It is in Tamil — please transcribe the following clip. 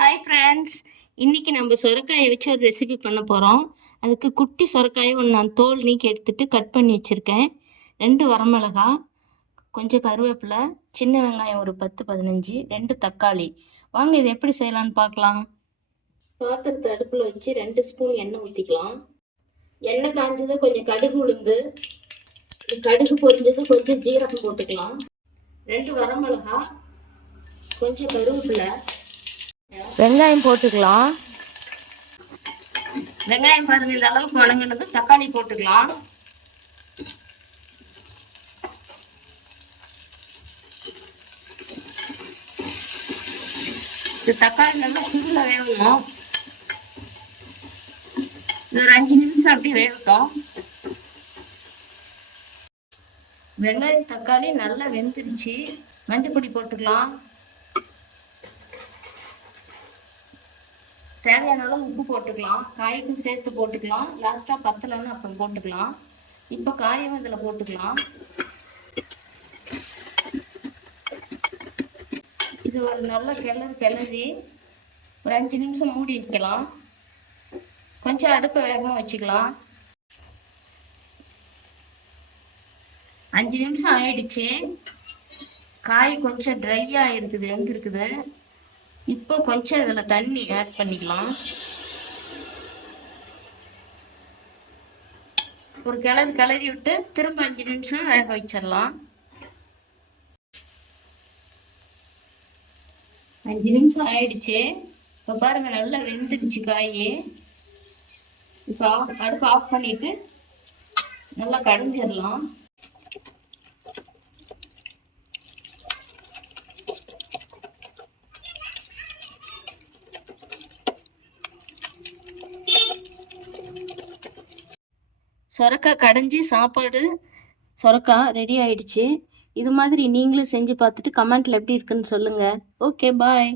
ஹாய் ஃப்ரெண்ட்ஸ், இன்றைக்கி நம்ம சொரக்காயை வச்சு ஒரு ரெசிபி பண்ண போகிறோம். அதுக்கு குட்டி சொரக்காயை நான் தோல் நீக்கி எடுத்துகிட்டு கட் பண்ணி வச்சுருக்கேன். 2 வரமிளகா, கொஞ்சம் கருவேப்பிலை, சின்ன வெங்காயம் ஒரு 10-15, 2 தக்காளி. வாங்க இதை எப்படி செய்யலான்னு பார்க்கலாம். பாத்திரத்தை அடுப்பில் வச்சு 2 ஸ்பூன் எண்ணெய் ஊற்றிக்கலாம். எண்ணெய் காஞ்சது கொஞ்சம் கடுகு உளுந்து, கடுகு பொரிஞ்சது கொஞ்சம் ஜீரகம் போட்டுக்கலாம். 2 வரமிளகா, கொஞ்சம் கருவேப்பிலை, வெங்காயம் போட்டுக்கலாம். வெங்காயம் பாருங்க இந்த அளவுக்கு வழங்கினது. தக்காளி போட்டுக்கலாம். இந்த தக்காளி நல்லா சுருள வேகணும். இது ஒரு 5 நிமிஷம் அப்படி வேகட்டும். வெங்காயம் தக்காளி நல்லா வெந்துருச்சு. மஞ்சள் பொடி போட்டுக்கலாம். தேவையான அளவு உப்பு போட்டுக்கலாம். காய்க்கும் சேர்த்து போட்டுக்கலாம். லாஸ்ட்டாக பத்தலைன்னு அப்புறம் போட்டுக்கலாம். இப்போ காயும் இதில் போட்டுக்கலாம். இது ஒரு நல்ல கிளறி ஒரு 5 நிமிஷம் மூடி வைக்கலாம். கொஞ்சம் அடுப்பை வேகமாக வச்சுக்கலாம். 5 நிமிஷம் ஆயிடுச்சு. காய் கொஞ்சம் ட்ரையாக இருக்குது, வெந்திருக்குது. இப்போ கொஞ்சம் இதில் தண்ணி ஆட் பண்ணிக்கலாம். ஒரு கிளறி விட்டு திரும்ப 5 நிமிஷம் வேக வச்சிடலாம். 5 நிமிஷம் ஆயிடுச்சு. இப்போ பாருங்க நல்லா வெந்துருச்சு காய். இப்போ அடுப்பு ஆஃப் பண்ணிட்டு நல்லா கடைஞ்சிடலாம். சொரக்காய் கடைஞ்சி சாப்பாடு சொரக்காய் ரெடி ஆயிடுச்சு. இது மாதிரி நீங்களும் செஞ்சு பார்த்துட்டு கமெண்ட்ல எப்படி இருக்குன்னு சொல்லுங்க. ஓகே, பாய்.